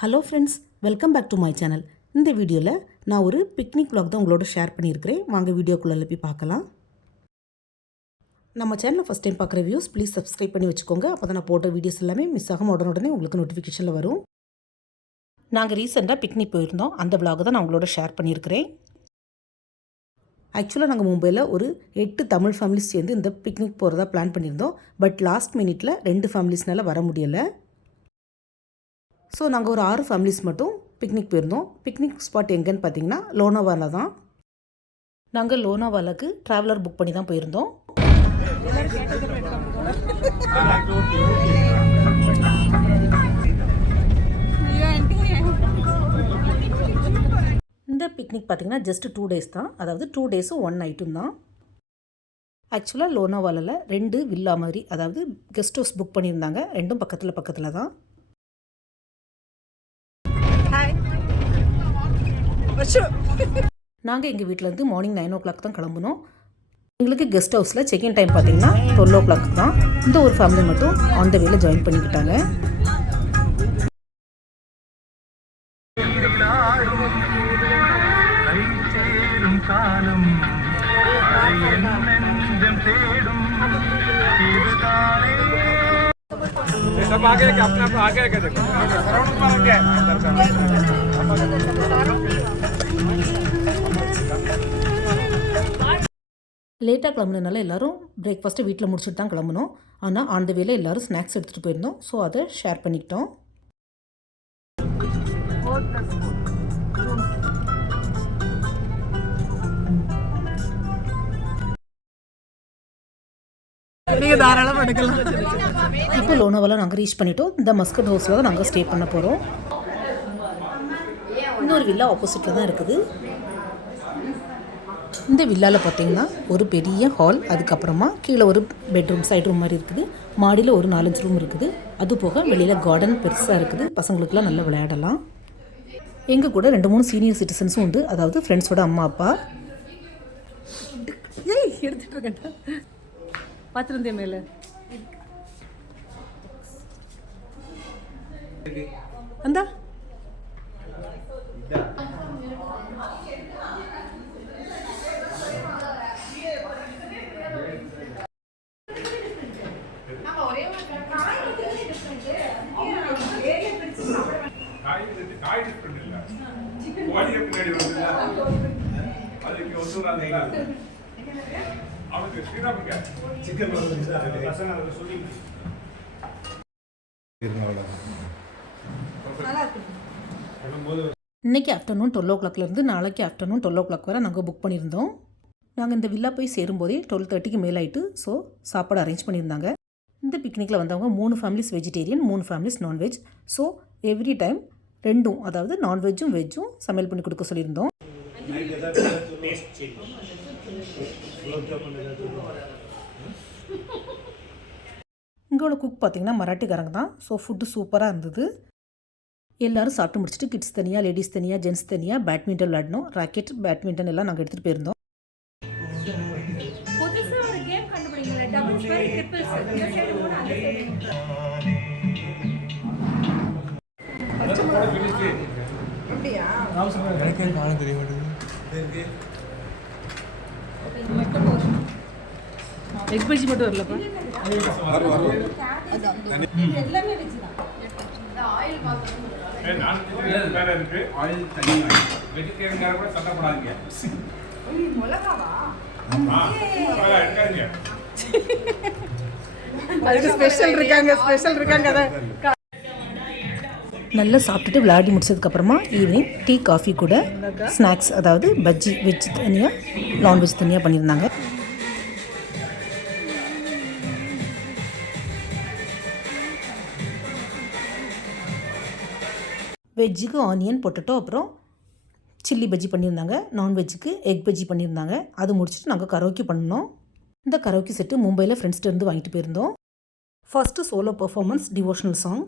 Hello friends welcome back to my channel இந்த வீடியோவில் நான் ஒரு பிக்னிக் vlog தான் உங்களோட ஷேர் பண்ணியிருக்கிறேன். வாங்க வீடியோக்குள்ளே போய் பார்க்கலாம். நம்ம சேனலில் ஃபஸ்ட் டைம் பார்க்குற வியூஸ் ப்ளீஸ் சப்ஸ்கிரைப் பண்ணி வச்சுக்கோங்க. அப்போ தான் நான் போடுற வீடியோஸ் எல்லாமே மிஸ் ஆகாமல் உடனே உங்களுக்கு நோட்டிஃபிகேஷனில் வரும். நாங்கள் ரீசெண்டாக பிக்னிக் போயிருந்தோம். அந்த vlog தான் நான் உங்களோட ஷேர் பண்ணியிருக்கிறேன். ஆக்சுவலாக நாங்கள் மும்பையில் ஒரு எட்டு தமிழ் ஃபேமிலிஸ் சேர்ந்து இந்த பிக்னிக் போகிறதா பிளான் பண்ணியிருந்தோம். பட் லாஸ்ட் மினிட்ல ரெண்டு ஃபேமிலிஸ்னால வர முடியலை. ஸோ நாங்கள் ஒரு ஆறு ஃபேமிலிஸ் மட்டும் பிக்னிக் போயிருந்தோம். பிக்னிக் ஸ்பாட் எங்கேன்னு பார்த்தீங்கன்னா லோனாவாலா தான். நாங்கள் லோனாவாலாக்கு ட்ராவலர் புக் பண்ணி தான் போயிருந்தோம். இந்த பிக்னிக் பார்த்தீங்கன்னா ஜஸ்ட் டூ டேஸ் தான். அதாவது டூ டேஸும் ஒன் நைட்டும் தான். ஆக்சுவலாக லோனாவாலில் ரெண்டு வில்லா மாதிரி அதாவது கெஸ்ட் ஹவுஸ் புக் பண்ணியிருந்தாங்க. ரெண்டும் பக்கத்தில் பக்கத்தில் தான். நாங்கள் எங்கள் வீட்டிலேருந்து மார்னிங் நைன் ஓ கிளாக் தான் கிளம்புனோம் எங்களுக்கு கெஸ்ட் ஹவுஸில் செக்இன் டைம் பார்த்தீங்கன்னா டுவெல் ஓ கிளாக் தான் இந்த ஒரு ஃபேமிலி மட்டும் ஆன் த வேல ஜாயின் பண்ணிக்கிட்டாங்க கை சேரும் காலம் அதை என் நெஞ்சம் தேடும் இதுதானே सब आगे के अपने अपने आगे आगे देखो லேட்டாக கிளம்புனதுனால எல்லாரும் பிரேக்ஃபாஸ்ட்டு வீட்டில் முடிச்சுட்டு தான் கிளம்புனோம். ஆனால் ஆன் த வேல எல்லாரும் ஸ்நாக்ஸ் எடுத்துகிட்டு போயிருந்தோம். ஸோ அதை ஷேர் பண்ணிக்கிட்டோம். நீங்கள் தாராளமாக எடுக்கலாம். இப்போ லோனாவெல்லாம் நாங்கள் ரீச் பண்ணிட்டோம். இந்த மஸ்கட் ஹவுஸில் தான் நாங்கள் ஸ்டே பண்ண போகிறோம் இன்னொரு வில்லா ஆப்போசிட்டில் தான் இருக்குது. இந்த வில்லாவில் பார்த்தீங்கன்னா ஒரு பெரிய ஹால் அதுக்கப்புறமா கீழே ஒரு பெட்ரூம் சைட் ரூம் மாதிரி இருக்குது. மாடியில் ஒரு நாலஞ்சு ரூம் இருக்குது. அது போக வெளியில் கார்டன் பெருசாக இருக்குது. பசங்களுக்குலாம் நல்லா விளையாடலாம். எங்கள் கூட ரெண்டு மூணு சீனியர் சிட்டிசன்ஸும் உண்டு. அதாவது ஃப்ரெண்ட்ஸோட அம்மா அப்பா. ஏய் எடுத்துட்டு பார்த்துருந்தேன் மேலே. அந்தா. அவனுக்கு ஸ்ரீராமுங்க சிக்கன் பசங்க அதை சொல்லி இன்றைக்கி ஆஃப்டர்நூன் டுவெல் ஓ கிளாக்லேருந்து நாளைக்கு ஆஃப்டர்நூன் டுவெல் ஓ கிளாக் வரை நாங்கள் புக் பண்ணியிருந்தோம். நாங்கள் இந்த வில்லா போய் சேரும்போதே டுவெல் தேர்ட்டிக்கு மேல் ஆயிட்டு ஸோ சாப்பாடு அரேஞ்ச் பண்ணியிருந்தாங்க. இந்த பிக்னிக்கில் வந்தவங்க மூணு ஃபேமிலிஸ் வெஜிடேரியன் மூணு families non veg so every time ரெண்டும் அதாவது நான்வெஜ்ஜும் வெஜ்ஜும் சமையல் பண்ணி கொடுக்க சொல்லியிருந்தோம். இங்கோட குக் பார்த்தீங்கன்னா மராட்டிக்காரங்க தான். ஸோ ஃபுட்டு சூப்பராக இருந்தது. எல்லாரும் சாப்பிட்டு முடிச்சுட்டு கிட்ஸ் தனியாக லேடிஸ் தனியாக ஜென்ட்ஸ் தனியாக பேட்மிண்டன் விளையாடணும். ராக்கெட் பேட்மிண்டன் எல்லாம் நாங்கள் எடுத்துகிட்டு போயிருந்தோம். புதுசா ஒரு கேம் கண்டுபிடிங்களா டபுள்ஸ் மாதிரி ட்ரிபிள்ஸ் இந்த சைடு மூணு அந்த சைடு எக் பஜ்ஜி மட்டும் வரலப்பா நான் வேற இருக்கு ஆயில் தண்ணி வெஜிடேரியன் கூட சண்டை போடாதீங்க ஆமா மிளகா எடுக்காதீங்க அதுக்கு ஸ்பெஷல் இருக்காங்க ஸ்பெஷல் இருக்காங்க அதை நல்லா சாப்பிட்டுட்டு விளையாடி முடிச்சதுக்கப்புறமா ஈவினிங் டீ காஃபி கூட ஸ்நாக்ஸ் அதாவது பஜ்ஜி வெஜ் தனியாக நான்வெஜ் தனியாக பண்ணியிருந்தாங்க. வெஜ்ஜுக்கு ஆனியன் பொட்டட்டோ அப்புறம் சில்லி பஜ்ஜி பண்ணியிருந்தாங்க. நான்வெஜ்ஜுக்கு எக் பஜ்ஜி பண்ணியிருந்தாங்க. அது முடிச்சுட்டு நாங்கள் கரோக்கி பண்ணோம். இந்த கரோக்கி செட்டு மும்பையில் ஃப்ரெண்ட்ஸ்கிட்ட இருந்து வாங்கிட்டு போயிருந்தோம். First solo performance devotional song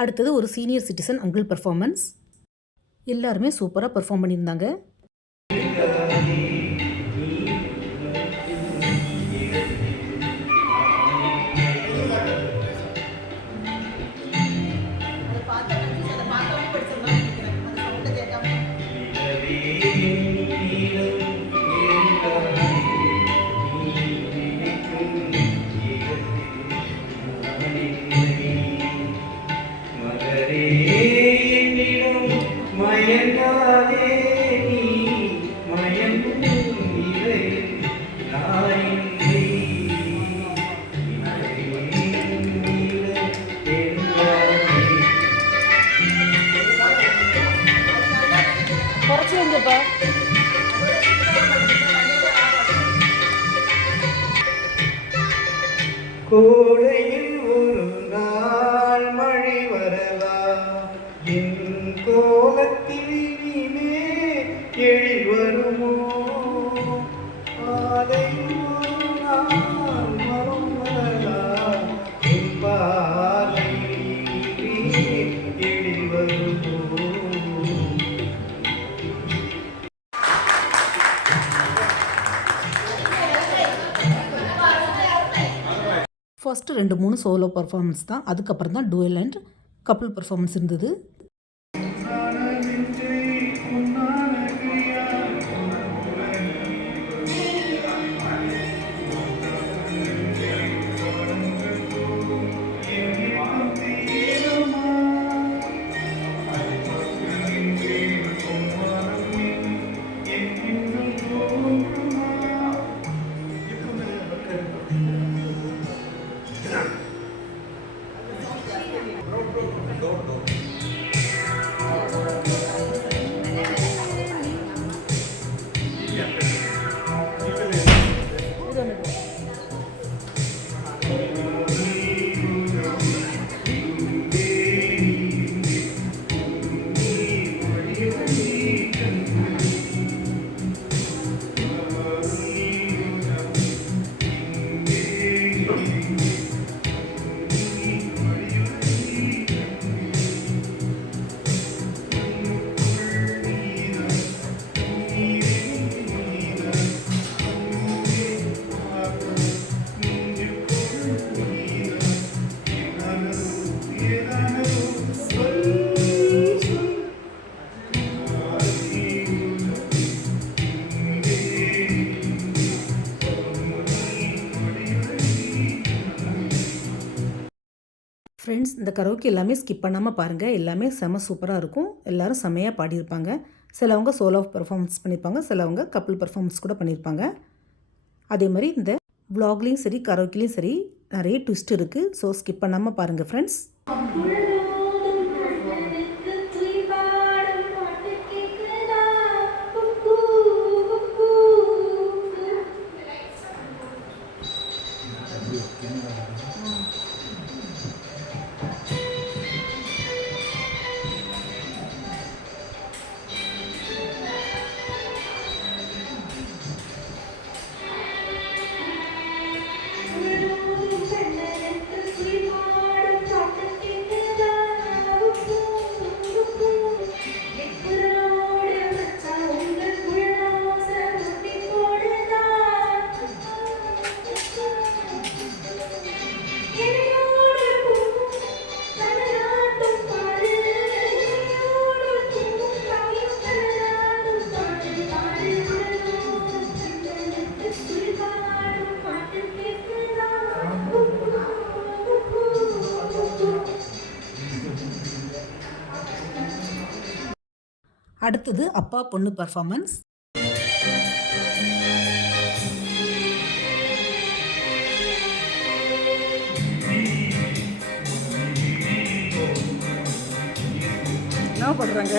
அடுத்தது ஒரு சீனியர் சிட்டிசன் அங்கிள் பர்ஃபார்மன்ஸ் எல்லாருமே சூப்பராக பெர்ஃபார்ம் பண்ணியிருந்தாங்க. Señor. ஃபஸ்ட்டு ரெண்டு மூணு சோலோ பர்ஃபார்மன்ஸ் தான். அதுக்கப்புறம் தான் டூயல் அண்ட் கப்புள் பர்ஃபார்மன்ஸ் இருந்தது. ஃப்ரெண்ட்ஸ் இந்த கரோக்கி எல்லாமே ஸ்கிப் பண்ணாமல் பாருங்கள் எல்லாமே செம சூப்பராக இருக்கும். எல்லாரும் செமையாக பாடியிருப்பாங்க. சிலவங்க சோலோ பர்ஃபார்மன்ஸ் பண்ணியிருப்பாங்க. சிலவங்க கப்புள் பர்ஃபார்மன்ஸ் கூட பண்ணியிருப்பாங்க. அதே மாதிரி இந்த வ்ளாக்லேயும் சரி கரோக்கிலையும் சரி நிறைய ட்விஸ்ட் இருக்குது ஸோ ஸ்கிப் பண்ணாமல் பாருங்கள் ஃப்ரெண்ட்ஸ் அடுத்தது அப்பா பொண்ணு பர்ஃபார்மன்ஸ் என்ன பண்ணுறாங்க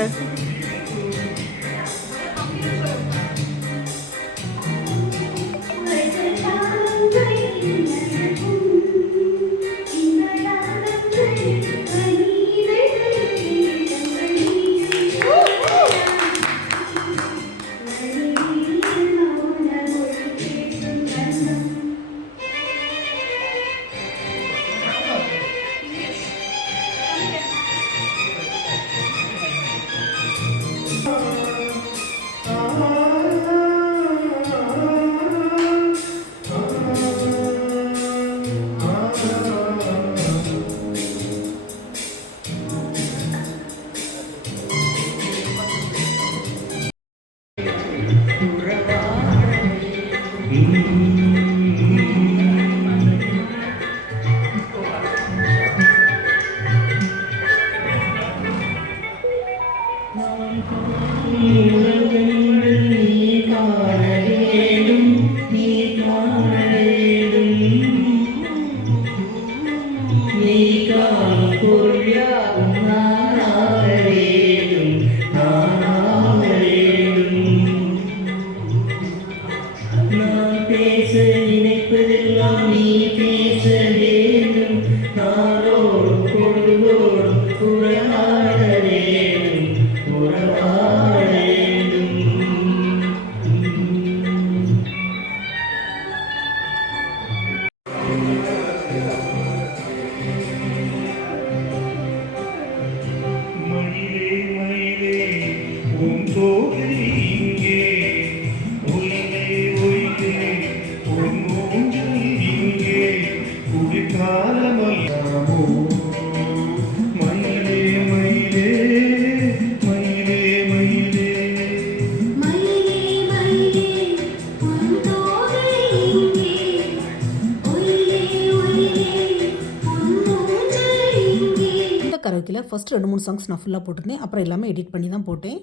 கரோக்கில் ஃபஸ்ட்டு ரெண்டு மூணு சாங்ஸ் நான் ஃபுல்லாக போட்டிருந்தேன். அப்புறம் எல்லாமே எடிட் பண்ணி தான் போட்டேன்.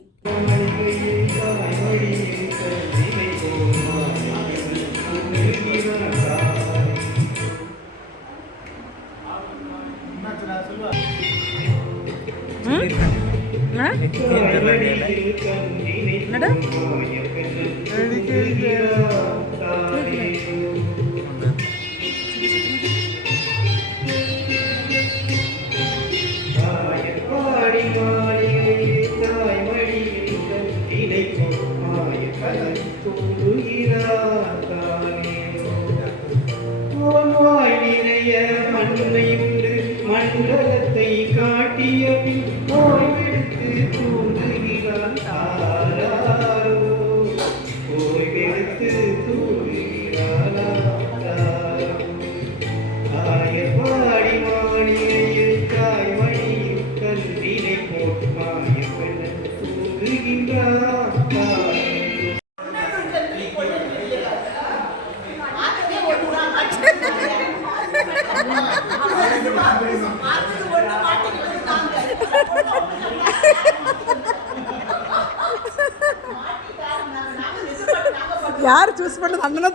என்னடா?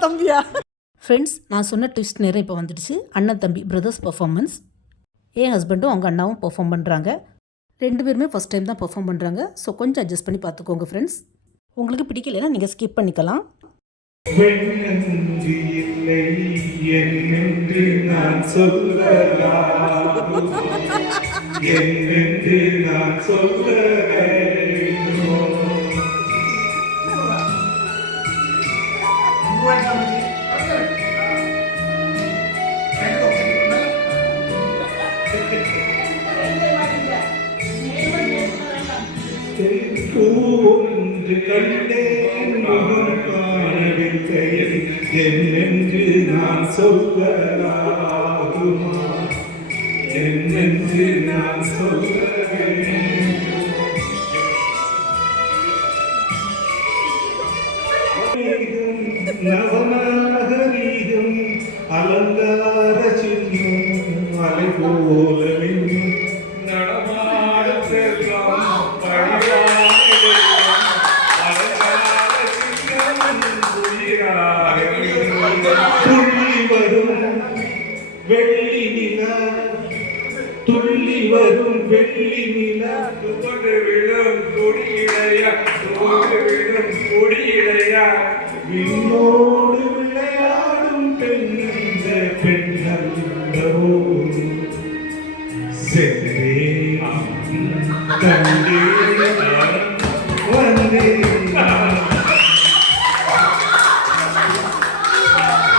தம்பியா? ஃப்ரெண்ட்ஸ் நான் சொன்ன ட்விஸ்ட் நேரம் இப்போ வந்துடுச்சு. அண்ணன் தம்பி பிரதர்ஸ் பர்ஃபார்மன்ஸ் என் ஹஸ்பண்டும் அவங்க அண்ணாவும் பெர்ஃபார்ம் பண்ணுறாங்க ரெண்டு பேருமே ஃபஸ்ட் டைம் தான் பெர்ஃபார்ம் பண்ணுறாங்க ஸோ கொஞ்சம் அட்ஜஸ்ட் பண்ணி பார்த்துக்கோங்க ஃப்ரெண்ட்ஸ் உங்களுக்கு பிடிக்கலைன்னா நீங்கள் ஸ்கிப் பண்ணிக்கலாம். நான் சொல்லலாம். கண்டேன் முகம் காணவில்லை என்னென்று நான் சொல்லலாகுமா என்னென்று நான் நவநாகரீகம்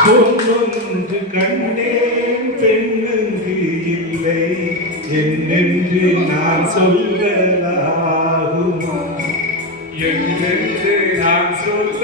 பொன்னொன்று கண்டேன் பெண்ணுங்கு இல்லை. என்னென்று நான் சொல்லலாகுமா? என்னென்று நான் சொல்ல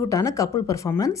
க்யூட்டான கப்புள் பர்ஃபார்மன்ஸ்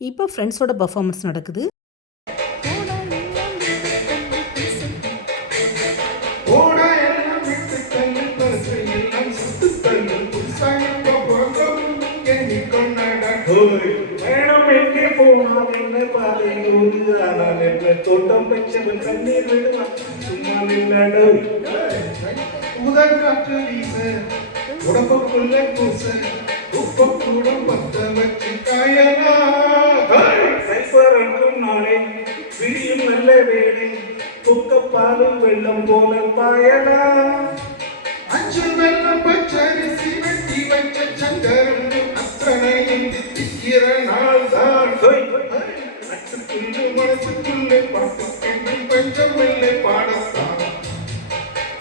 இப்போ ஃப்ரெண்ட்ஸோட பர்ஃபார்மன்ஸ் நடக்குது. தோட்டம் கண்ணீர் விடுவான் சும்மா நில்லடோ முதல் காற்று வீச உடம்புக்குள்ள பூச உப்ப கூட பத்த வச்சு காயலா கைப்பறக்கும் நாளே விடியும் நல்ல வேலை துக்க பாலும் வெள்ளம் போல பாயலா அஞ்சு வெள்ளம் பச்சரிசி வெட்டி வச்ச சந்தரம் அத்தனை திக்கிற நாள் தான் நட்டுக்குள்ளே மனசுக்குள்ளே பாட்டு பஞ்சம் பாடத்தான்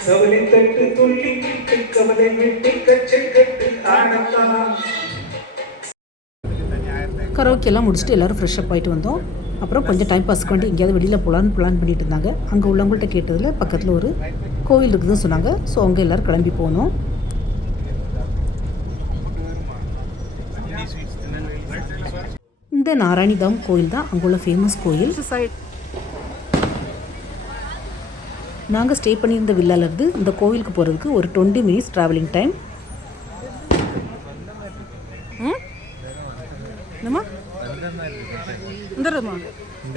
கவலை தட்டு துள்ளி கிட்டு கவலை விட்டு கச்சை கட்டு ஆடத்தான் கரோக்கி எல்லாம் முடிச்சுட்டு எல்லோரும் ஃப்ரெஷ் அப் ஆகிட்டு வந்தோம். அப்புறம் கொஞ்சம் டைம் பாஸ்க்கு வேண்டி எங்கேயாவது வெளியில் போகலான்னு பிளான் பண்ணிட்டு இருந்தாங்க. அங்கே உள்ளவங்கள்ட்ட கேட்டதில் பக்கத்தில் ஒரு கோவில் இருக்குதுன்னு சொன்னாங்க. ஸோ அங்கே எல்லோரும் கிளம்பி போனோம். இந்த நாராயணிதாம் கோயில் தான் அங்குள்ள ஃபேமஸ் கோயில். நாங்கள் ஸ்டே பண்ணியிருந்த வில்லாலேருந்து இந்த கோவிலுக்கு போகிறதுக்கு ஒரு டுவெண்ட்டி மினிட்ஸ் ட்ராவலிங் டைம் என்னம்மா?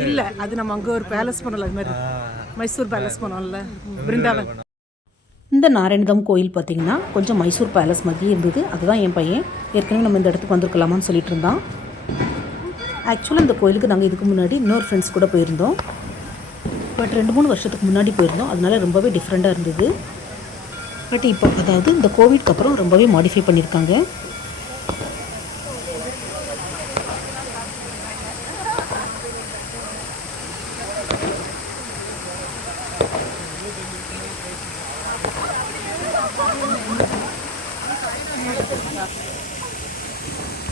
இல்லை அது நம்ம அங்கே ஒரு பேலஸ் பண்ணல அது மாதிரி. மைசூர் பேலஸ் பண்ணோம்ல பிருந்தாவன். இந்த நாராயணதம் கோயில் பார்த்தீங்கன்னா கொஞ்சம் மைசூர் பேலஸ் மாதிரி இருந்தது. அதுதான் என் பையன். ஏற்கனவே நம்ம இந்த இடத்துக்கு வந்திருக்கலாமான்னு சொல்லிட்டு இருந்தான். ஆக்சுவலாக இந்த கோயிலுக்கு நாங்கள் இதுக்கு முன்னாடி இன்னொரு ஃப்ரெண்ட்ஸ் கூட போயிருந்தோம். பட் ரெண்டு மூணு வருஷத்துக்கு முன்னாடி போயிருந்தோம். அதனால ரொம்பவே டிஃப்ரெண்ட்டாக இருந்தது. பட் இப்போ அதாவது இந்த கோவிட்க்கு அப்புறம் ரொம்பவே மாடிஃபை பண்ணியிருக்காங்க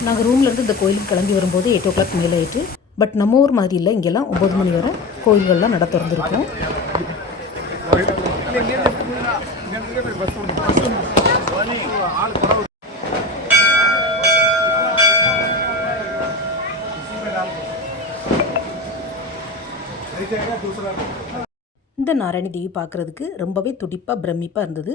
நாங்கள் ரூம்லேருந்து இந்த கோயிலுக்கு கிளம்பி வரும்போது எயிட் ஓ கிளாக் மேலே ஆயிட்டு பட் நம்ம ஊர் மாதிரி இல்லை. இங்கெல்லாம் ஒம்பது மணி வரை கோயில்கள்லாம் நட திறந்துருக்கும். இந்த நாராயணி தேவி பார்க்குறதுக்கு ரொம்பவே துடிப்பாக பிரமிப்பாக இருந்தது.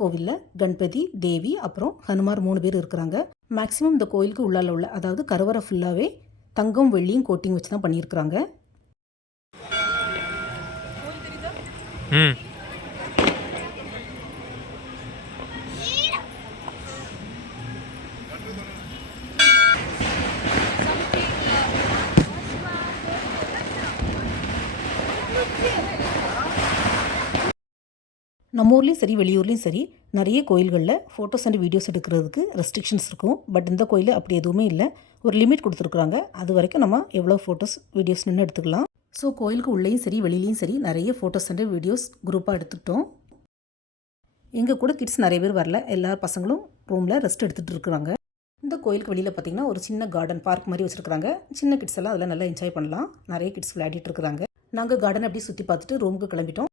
கோவிலில் கணபதி தேவி அப்புறம் ஹனுமார் மூணு பேர் இருக்கிறாங்க. மேக்ஸிமம் இந்த கோயிலுக்கு உள்ளால உள்ள அதாவது கருவறை ஃபுல்லாகவே தங்கம் வெள்ளியும் கோட்டிங் வச்சு தான் பண்ணியிருக்கிறாங்க நம்ம ஊர்லேயும் சரி வெளியூர்லேயும் சரி நிறைய கோயில்களில் ஃபோட்டோஸ் அண்ட் வீடியோஸ் எடுக்கிறதுக்கு ரெஸ்ட்ரிக்ஷன்ஸ் இருக்கும். பட் இந்த கோயிலில் அப்படி எதுவுமே இல்லை. ஒரு லிமிட் கொடுத்துருக்குறாங்க. அது வரைக்கும் நம்ம எவ்வளோ ஃபோட்டோஸ் வீடியோஸ் நின்று எடுத்துக்கலாம். ஸோ கோயிலுக்கு உள்ளேயும் சரி வெளியிலையும் சரி நிறைய ஃபோட்டோஸ் அண்ட் வீடியோஸ் குரூப்பாக எடுத்துட்டோம் எங்கள் கூட கிட்ஸ் நிறைய பேர் வரல. எல்லா பசங்களும் ரூமில் ரெஸ்ட் எடுத்துகிட்டு இருக்கிறாங்க. இந்த கோயிலுக்கு வெளியில் பார்த்தீங்கன்னா ஒரு சின்ன கார்டன் பார்க் மாதிரி வச்சுருக்காங்க சின்ன கிட்ஸ் எல்லாம் அதில் நல்லா என்ஜாய் பண்ணலாம். நிறைய கிட்ஸ் விளையாடிட்டு இருக்கிறாங்க. நாங்கள் கார்டன் அப்படியே சுற்றி பார்த்துட்டு ரூமுக்கு கிளம்பிட்டோம்.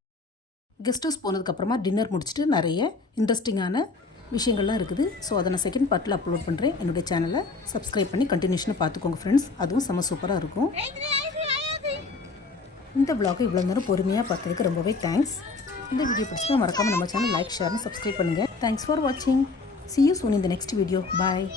கெஸ்ட் ஹவுஸ் போனதுக்கப்புறமா டின்னர் முடிச்சுட்டு நிறைய இன்ட்ரெஸ்டிங்கான விஷயங்கள்லாம் இருக்குது. ஸோ அதை நான் செகண்ட் பார்ட்டில் அப்லோட் பண்ணுறேன் என்னுடைய சேனலை சப்ஸ்கிரைப் பண்ணி கண்டினியூஷனை பார்த்துக்கோங்க ஃப்ரெண்ட்ஸ் அதுவும் செம சூப்பராக இருக்கும். இந்த vlog இவ்வளோ நேரம் பொறுமையாக பார்த்ததுக்கு ரொம்பவே தேங்க்ஸ் இந்த வீடியோ பிடிச்சா மறக்காமல் நம்ம சேனல் லைக் ஷேர்னு சப்ஸ்கிரைப் பண்ணுங்கள் தேங்க்ஸ் ஃபார் வாட்சிங் சி யூ soon இந்த நெக்ஸ்ட் வீடியோ பாய்